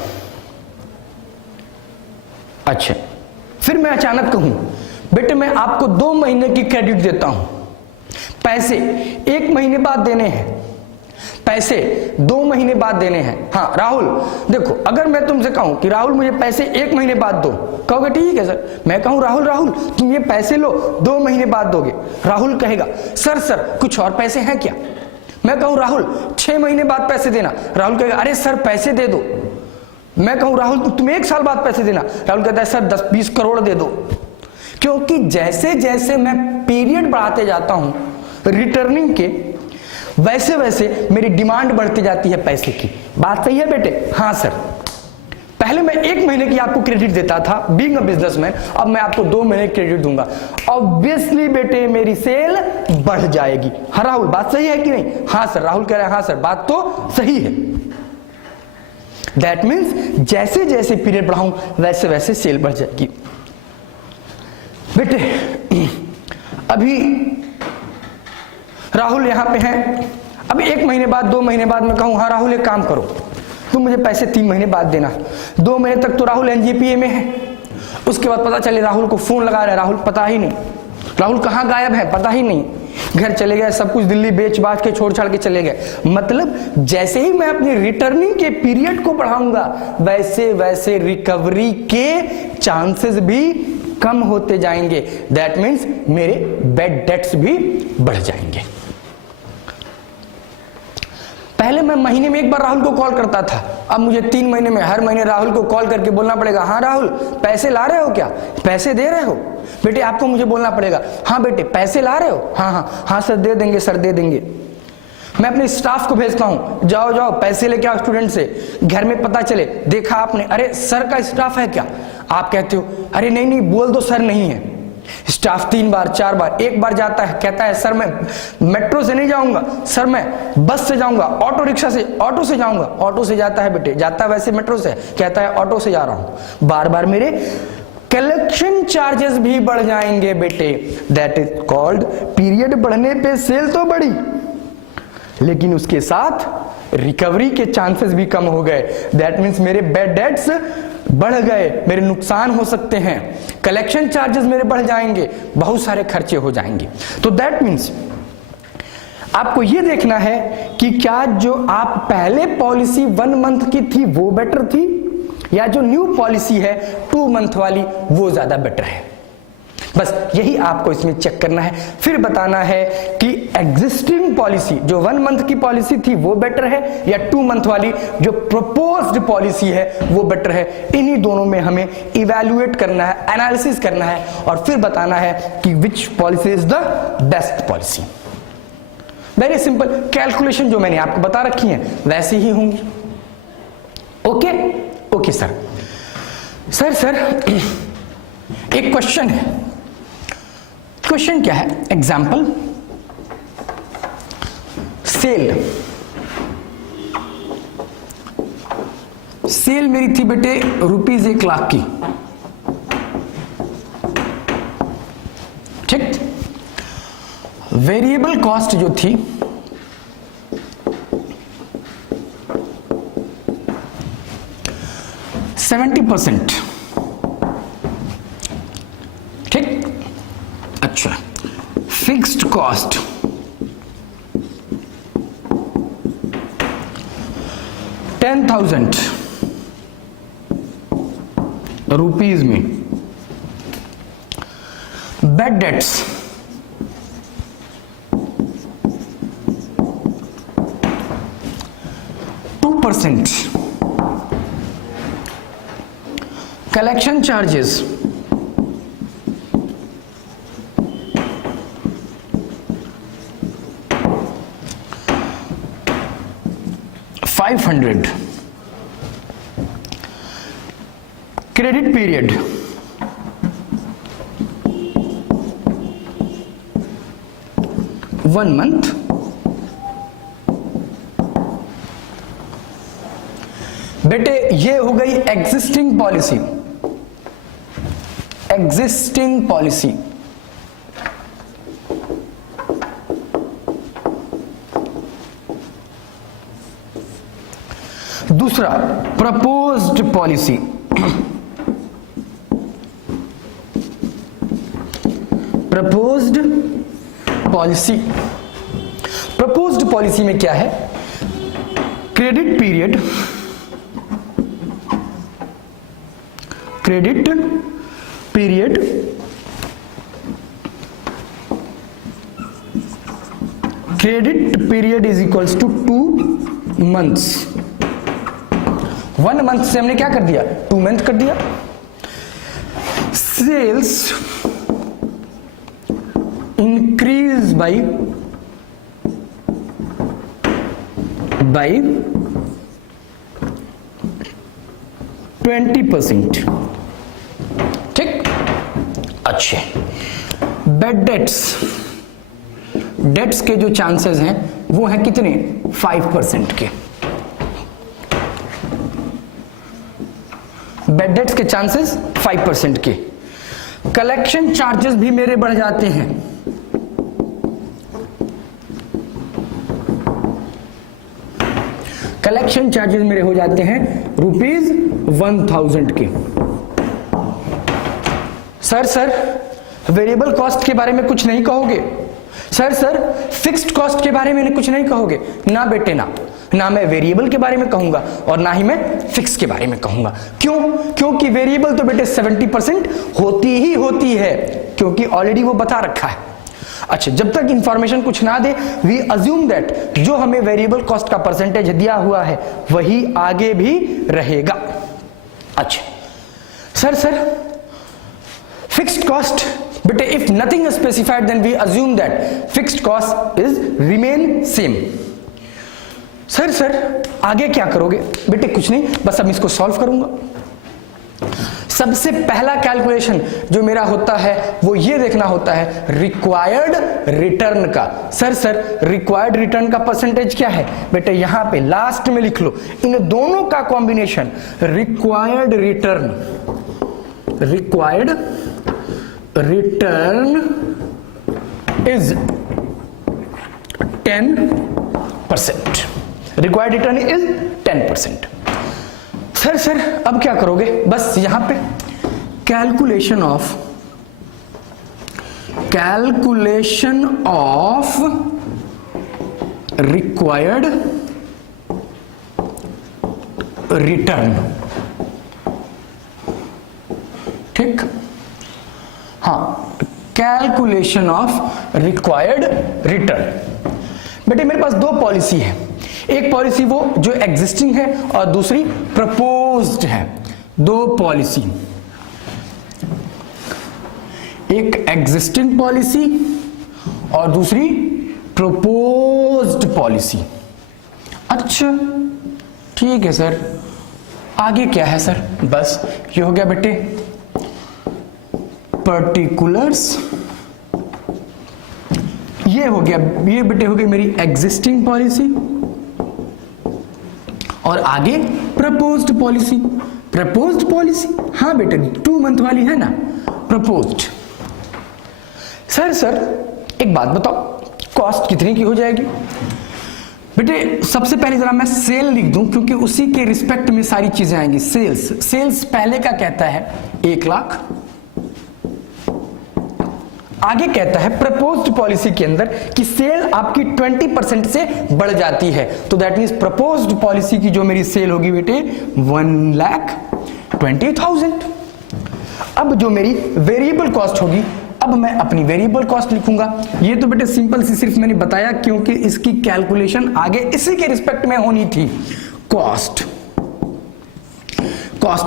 अच्छा फिर मैं अचानक कहूं बेटे मैं आपको 2 महीने की क्रेडिट देता हूं, पैसे 1 महीने बाद देने हैं, पैसे 2 महीने बाद देने हैं। हाँ राहुल देखो, अगर मैं तुमसे कहूं कि राहुल मुझे पैसे 1 महीने बाद दो, कहोगे ठीक है सर। मैं कहूं राहुल तुम ये पैसे लो 2 महीने बाद दोगे, राहुल कहेगा सर कुछ और पैसे हैं क्या। मैं कहूं राहुल 6 महीने बाद पैसे देना, राहुल कहेगा अरे सर पैसे दे दो। मैं कहूं राहुल तुम 1 साल बाद पैसे देना, राहुल कहता है सर 10-20 करोड़ दे दो। क्योंकि जैसे जैसे मैं पीरियड बढ़ाते जाता हूं रिटर्निंग के, वैसे वैसे मेरी डिमांड बढ़ती जाती है पैसे की। बात सही है बेटे? हाँ सर। पहले मैं 1 महीने की आपको क्रेडिट देता था बीइंग अ बिजनेसमैन, अब मैं आपको 2 महीने की क्रेडिट दूंगा। ऑब्वियसली बेटे मेरी सेल बढ़ जाएगी। हाँ राहुल बात सही है कि नहीं? हाँ सर। राहुल कह रहे हैं हाँ सर बात तो सही है। दैट मीन्स जैसे जैसे पीरियड बढ़ाऊं वैसे वैसे सेल बढ़ जाएगी। बेटे अभी राहुल यहां पे हैं, अभी 1 महीने बाद 2 महीने बाद मैं कहूं हाँ राहुल एक काम करो, तुम मुझे पैसे 3 महीने बाद देना। 2 महीने तक तो राहुल एनजीपीए में है, उसके बाद पता चले राहुल को फोन लगा रहे, राहुल पता ही नहीं, राहुल कहाँ गायब है पता ही नहीं, घर चले गए, सब कुछ दिल्ली बेच बाच के छोड़ छाड़ के चले गए। मतलब जैसे ही मैं अपनी रिटर्निंग के पीरियड को बढ़ाऊंगा वैसे वैसे रिकवरी के चांसेस भी कम होते जाएंगे। दैट मीन्स मेरे बैड डेट्स भी बढ़ जाएंगे। पहले मैं महीने में 1 बार राहुल को कॉल करता था, अब मुझे 3 महीने में हर महीने राहुल को कॉल करके बोलना पड़ेगा हाँ राहुल पैसे ला रहे हो क्या, पैसे दे रहे हो। बेटे आपको मुझे बोलना पड़ेगा हाँ बेटे पैसे ला रहे हो, हाँ सर दे देंगे सर दे देंगे। मैं अपने स्टाफ को भेजता हूं जाओ जाओ पैसे लेके आओ स्टूडेंट से। घर में पता चले देखा आपने, अरे सर का स्टाफ है क्या, आप कहते हो अरे नहीं बोल दो सर नहीं है। स्टाफ 3 बार 4 बार, 1 बार जाता है कहता है सर मैं मेट्रो से नहीं जाऊंगा, सर मैं बस से जाऊंगा, ऑटो रिक्शा से, ऑटो से जाऊंगा। ऑटो से जाता है बेटे, जाता है वैसे मेट्रो से, कहता है ऑटो से जा रहा हूं। बार बार मेरे कलेक्शन चार्जेस भी बढ़ जाएंगे बेटे। दैट इज कॉल्ड पीरियड बढ़ने पे सेल तो बढ़ी लेकिन उसके साथ रिकवरी के चांसेस भी कम हो गए। दैट मीन्स मेरे बैड डेट्स बढ़ गए, मेरे नुकसान हो सकते हैं, कलेक्शन चार्जेस मेरे बढ़ जाएंगे, बहुत सारे खर्चे हो जाएंगे। तो दैट मीन्स आपको यह देखना है कि क्या जो आप पहले पॉलिसी 1 मंथ की थी वो बेटर थी या जो न्यू पॉलिसी है 2 मंथ वाली वो ज्यादा बेटर है। बस यही आपको इसमें चेक करना है, फिर बताना है कि एग्जिस्टिंग पॉलिसी जो 1 मंथ की पॉलिसी थी वो बेटर है या 2 मंथ वाली जो प्रपोज्ड पॉलिसी है वो बेटर है। इन्हीं दोनों में हमें इवैल्यूएट करना है, एनालिसिस करना है और फिर बताना है कि विच policy is the best policy. Very simple calculation जो मैंने आपको बता रखी है वैसी ही होंगी। ओके सर एक क्वेश्चन है। क्वेश्चन क्या है? एग्जाम्पल सेल मेरी थी बेटे ₹1,00,000 की, ठीक। वेरिएबल कॉस्ट जो थी %70, ठीक। अच्छा, फिक्स्ड कॉस्ट ₹10,000 में। Bad debts %2, collection charges $500, credit period (1 month), बेटे ये हो गई एग्जिस्टिंग पॉलिसी। दूसरा proposed policy. Proposed policy, proposed policy में क्या है, credit period, credit period is equals to 2 months। 1 month से हमने क्या कर दिया, 2 month कर दिया। Sales increase by 20%। ठीक, अच्छे। बैड डेट्स के जो चांसेस हैं वो हैं कितने, 5% के। बैड डेट्स के चांसेस 5% के। कलेक्शन चार्जेस भी मेरे बढ़ जाते हैं, कलेक्शन चार्जेस मेरे हो जाते हैं ₹1000 के। सर वेरिएबल कॉस्ट के बारे में कुछ नहीं कहोगे? सर फिक्स्ड कॉस्ट के बारे में कुछ नहीं कहोगे? ना बेटे ना मैं वेरिएबल के बारे में कहूंगा और ना ही मैं फिक्स के बारे में कहूंगा। क्यों? क्योंकि वेरिएबल तो बेटे 70% होती है, क्योंकि ऑलरेडी वो बता रखा है। अच्छा, जब तक इंफॉर्मेशन कुछ ना दे, वी अज्यूम दैट जो हमें वेरिएबल कॉस्ट का परसेंटेज दिया हुआ है वही आगे भी रहेगा। अच्छा सर फिक्स्ड कॉस्ट, बेटे if nothing is specified then we assume that fixed cost is remain same. Sir आगे क्या करोगे? बेटे कुछ नहीं, बस अब इसको सॉल्व करूंगा। सबसे पहला कैलकुलेशन जो मेरा होता है वो ये देखना होता है रिक्वायर्ड रिटर्न का। सर रिक्वायर्ड रिटर्न का परसेंटेज क्या है? बेटे यहां पे लास्ट में लिख लो, इन दोनों का combination required return is 10%। Required return is 10%। Sir अब क्या करोगे? बस यहां पे कैलकुलेशन ऑफ रिक्वायर्ड रिटर्न। ठीक, हाँ, कैलकुलेशन ऑफ रिक्वायर्ड रिटर्न। बेटे मेरे पास दो पॉलिसी है, एक पॉलिसी वो जो एग्जिस्टिंग है और दूसरी प्रपोज्ड है। दो पॉलिसी, एक एग्जिस्टिंग पॉलिसी और दूसरी प्रपोज्ड पॉलिसी। अच्छा ठीक है सर, आगे क्या है सर? बस ये हो गया बेटे पर्टिकुलर्स, ये हो गया, ये बेटे हो गई मेरी एग्जिस्टिंग पॉलिसी और आगे प्रपोज्ड पॉलिसी। प्रपोज्ड पॉलिसी, हाँ बेटे 2 मंथ वाली है ना प्रपोज्ड। सर एक बात बताओ, कॉस्ट कितने की हो जाएगी? बेटे सबसे पहले जरा मैं सेल लिख दूं, क्योंकि उसी के रिस्पेक्ट में सारी चीजें आएंगी। सेल्स पहले का कहता है 1 लाख, आगे कहता है प्रपोज्ड पॉलिसी के अंदर कि सेल आपकी 20% से बढ़ जाती है, तो दैट मींस प्रपोज्ड पॉलिसी की जो मेरी सेल होगी बेटे 1,20,000। अब जो मेरी वेरिएबल कॉस्ट होगी, अब मैं अपनी वेरिएबल कॉस्ट लिखूंगा। ये तो बेटे सिंपल सी सिर्फ मैंने बताया क्योंकि इसकी कैलकुलेशन आगे इसी के रिस्पेक्ट में होनी थी। कॉस्ट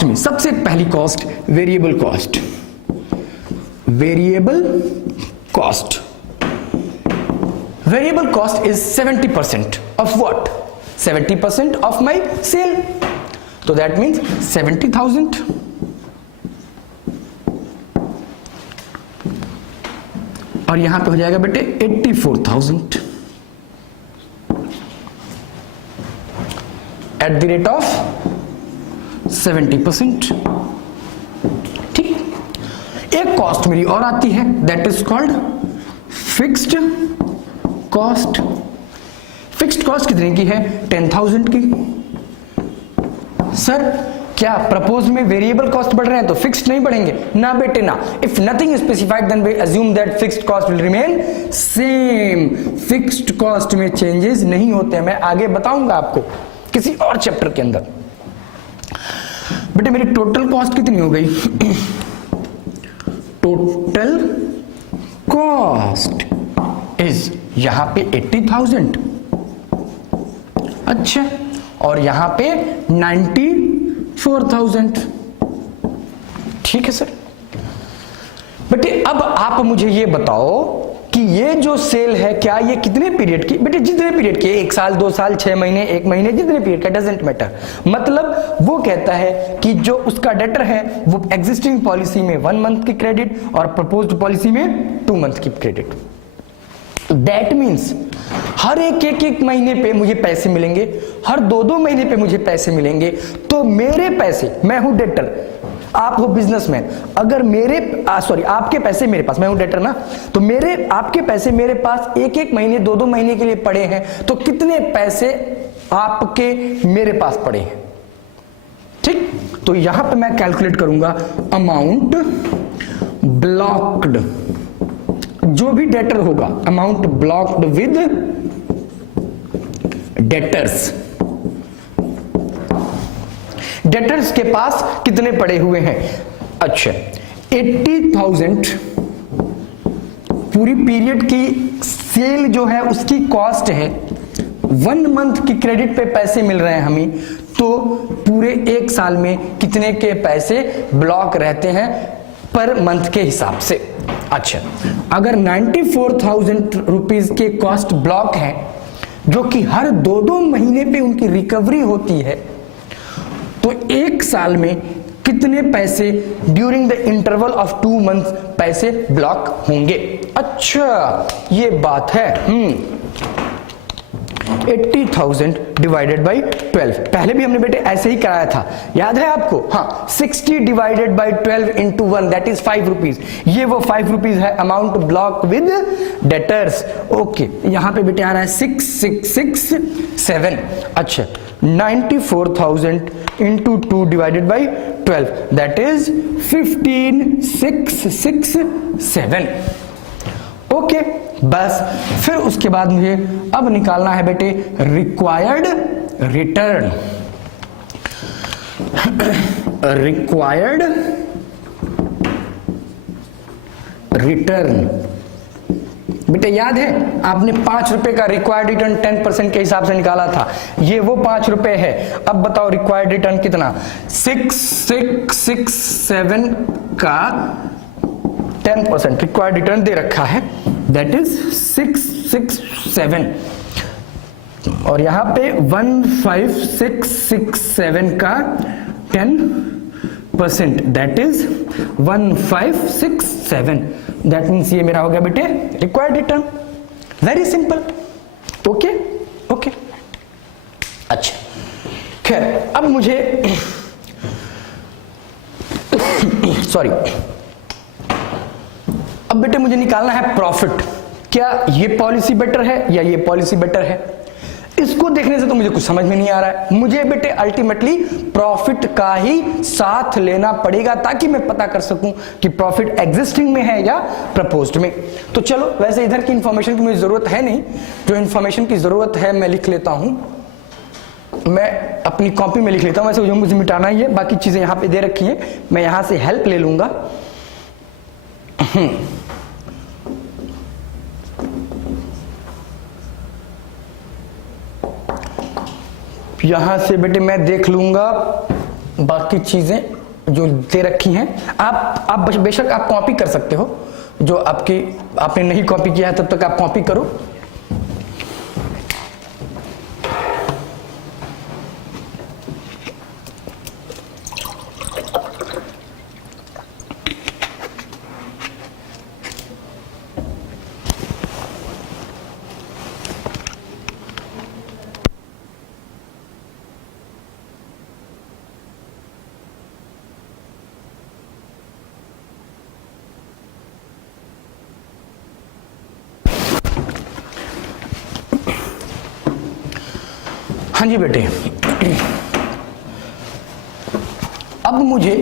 में सबसे पहली cost variable cost. Variable cost is 70% of what? 70% of my sale. So that means 70,000. और यहां पे हो जाएगा बेटे 84,000 at the rate of 70%. एक कॉस्ट मेरी और आती है, that is called fixed cost. Fixed cost कितने की है? 10,000 की। सर क्या प्रपोज में वेरिएबल कॉस्ट बढ़ रहे हैं तो फिक्स्ड नहीं बढ़ेंगे? ना बेटे ना। If nothing specified then we assume that fixed cost will remain same. Fixed cost में चेंजेस नहीं होते हैं, मैं आगे बताऊंगा आपको किसी और चैप्टर के अंदर। बेटे मेरी टोटल कॉस्ट कितनी हो गई? टोटल कॉस्ट इज यहां पे 80,000, अच्छा, और यहां पे 94,000। ठीक है सर। बेटे अब आप मुझे ये बताओ कि ये जो सेल है क्या ये कितने पीरियड की? बेटे जितने पीरियड की, 1 साल 2 साल 6 महीने 1 महीने, जितने पीरियड का, डजेंट मैटर। मतलब वो कहता है कि जो उसका डेटर है वो एग्जिस्टिंग पॉलिसी में 1 मंथ की क्रेडिट और प्रपोज्ड पॉलिसी में 2 मंथ की क्रेडिट। दैट मीन्स हर एक महीने पे मुझे पैसे मिलेंगे, हर 2-2 महीने पे मुझे पैसे मिलेंगे। तो मेरे पैसे, मैं हूं डेटर, आप हो बिजनेसमैन, अगर मेरे आपके पैसे मेरे पास, मैं हूं डेटर ना, तो मेरे आपके पैसे मेरे पास 1-1 महीने 2-2 महीने के लिए पड़े हैं, तो कितने पैसे आपके मेरे पास पड़े हैं? ठीक, तो यहां पे मैं कैलकुलेट करूंगा अमाउंट ब्लॉक्ड, जो भी डेटर होगा, amount blocked with debtors. Debtors के पास कितने पड़े हुए हैं? अच्छा, 80,000 पूरी पीरियड की सेल जो है उसकी कॉस्ट है। 1 मंथ की क्रेडिट पे पैसे मिल रहे हैं हमें, तो पूरे 1 साल में कितने के पैसे ब्लॉक रहते हैं पर मंथ के हिसाब से? अच्छा, अगर 94,000 रुपीज के कॉस्ट ब्लॉक है, जो कि हर 2-2 महीने पे उनकी रिकवरी होती है, तो 1 साल में कितने पैसे during the interval of 2 month पैसे ब्लॉक होंगे? अच्छा ये बात है। 80,000 डिवाइडेड बाई 12, पहले भी हमने बेटे ऐसे ही कराया था, याद है आपको? हाँ, 60 divided by 12 into 1 that is 5 rupees. ये वो 5 रुपीज है amount block with debtors. Okay, यहां पे बेटे आ रहा है 6667। अच्छा, 94,000 into 2 divided by 12 that is 15,667। Okay, बस फिर उसके बाद मुझे अब निकालना है बेटे रिक्वायर्ड रिटर्न। रिक्वायर्ड रिटर्न बेटे याद है आपने 5 रुपए का रिक्वायर्ड रिटर्न 10% के हिसाब से निकाला था, ये वो 5 रुपए है। अब बताओ रिक्वायर्ड रिटर्न कितना? 6667 का 10% रिक्वायर्ड रिटर्न दे रखा है, दैट इज 667, और यहां पे 15,667 का 10% दैट इज 1567। दैट मीन्स ये मेरा हो गया बेटे required return. Very simple. Okay okay. अच्छा खैर, अब मुझे सॉरी, अब बेटे मुझे निकालना है प्रॉफिट। क्या ये पॉलिसी बेटर है या ये पॉलिसी बेटर है? इसको देखने से तो मुझे कुछ समझ में नहीं आ रहा है। मुझे बेटे अल्टीमेटली प्रॉफिट का ही साथ लेना पड़ेगा ताकि मैं पता कर सकूं कि प्रॉफिट एग्जिस्टिंग में है या प्रपोज्ड में। तो चलो, वैसे इधर की इंफॉर्मेशन की मुझे जरूरत है नहीं, जो इंफॉर्मेशन की जरूरत है मैं लिख लेता हूं, मैं अपनी कॉपी में लिख लेता हूं। वैसे जो मुझे मिटाना ही है, बाकी चीजें यहां पे दे रखी हैं, मैं यहां से हेल्प ले लूंगा। यहां से बेटे मैं देख लूंगा बाकी चीजें जो दे रखी हैं। आप बेशक आप कॉपी कर सकते हो, जो आपने नहीं कॉपी किया है तब तक आप कॉपी करो। हाँ जी बेटे, अब मुझे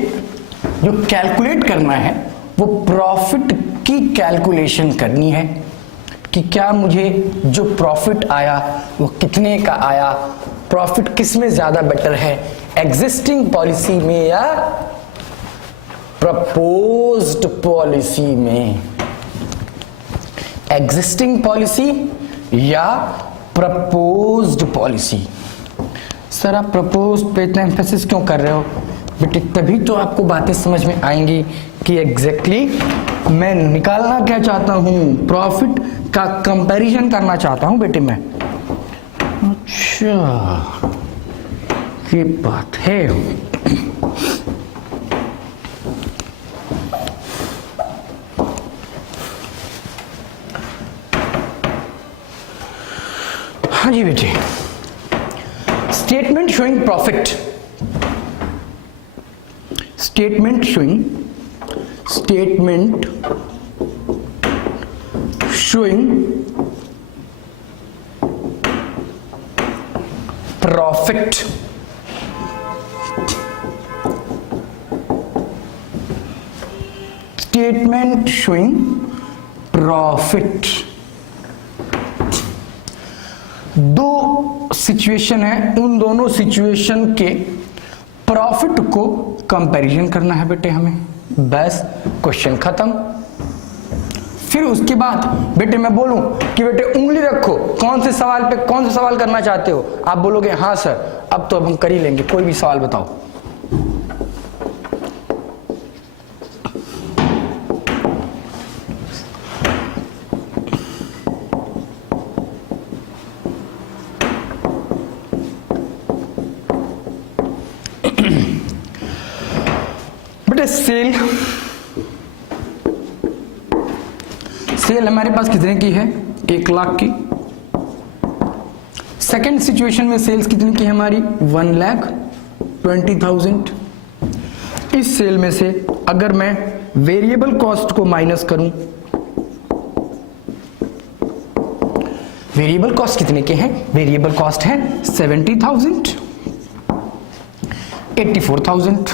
जो कैलकुलेट करना है वो प्रॉफिट की कैलकुलेशन करनी है कि क्या मुझे जो प्रॉफिट आया वो कितने का आया, प्रॉफिट किस में ज्यादा बेटर है, एग्जिस्टिंग पॉलिसी में या प्रपोज्ड पॉलिसी में, एग्जिस्टिंग पॉलिसी या प्रपोज्ड पॉलिसी। सर आप प्रपोज्ड पे इतना एम्फेसिस क्यों कर रहे हो? बेटे तभी तो आपको बातें समझ में आएंगी कि एग्जैक्टली मैं निकालना क्या चाहता हूं, प्रॉफिट का कंपैरिजन करना चाहता हूं बेटे मैं। अच्छा ये बात है। हाँ जी बेटे, statement showing profit, statement showing profit, statement showing profit. दो सिचुएशन है, उन दोनों सिचुएशन के प्रॉफिट को कंपैरिजन करना है बेटे हमें, बस क्वेश्चन खत्म। फिर उसके बाद बेटे मैं बोलूं कि बेटे उंगली रखो, कौन से सवाल पे कौन सा सवाल करना चाहते हो, आप बोलोगे हाँ सर अब तो हम कर ही लेंगे, कोई भी सवाल बताओ। बेटे सेल हमारे पास कितने की है? 1 लाख की। सेकेंड सिचुएशन में सेल्स कितने की है हमारी? 1,20,000। इस सेल में से अगर मैं वेरिएबल कॉस्ट को माइनस करूं, वेरिएबल कॉस्ट कितने के हैं? वेरिएबल कॉस्ट है 70,000, 84,000।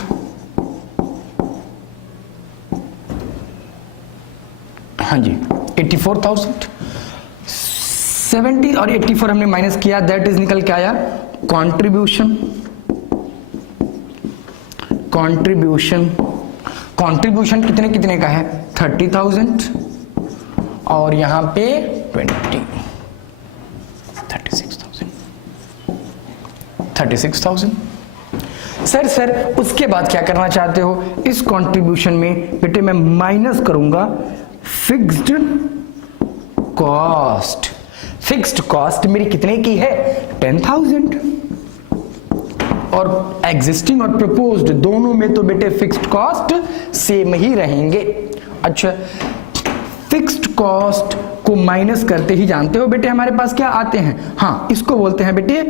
हाँ जी 84,000, 70 और 84 हमने माइनस किया, दैट इज निकल के आया कंट्रीब्यूशन। कंट्रीब्यूशन कितने कितने का है? 30,000 और यहां पे 36,000। सर उसके बाद क्या करना चाहते हो? इस कंट्रीब्यूशन में बेटे मैं माइनस करूंगा फिक्स्ड कॉस्ट। फिक्स्ड कॉस्ट मेरी कितने की है? 10,000। और एग्जिस्टिंग और प्रपोज्ड दोनों में तो बेटे फिक्स्ड कॉस्ट सेम ही रहेंगे। अच्छा फिक्स्ड कॉस्ट को माइनस करते ही जानते हो बेटे हमारे पास क्या आते हैं? हाँ इसको बोलते हैं बेटे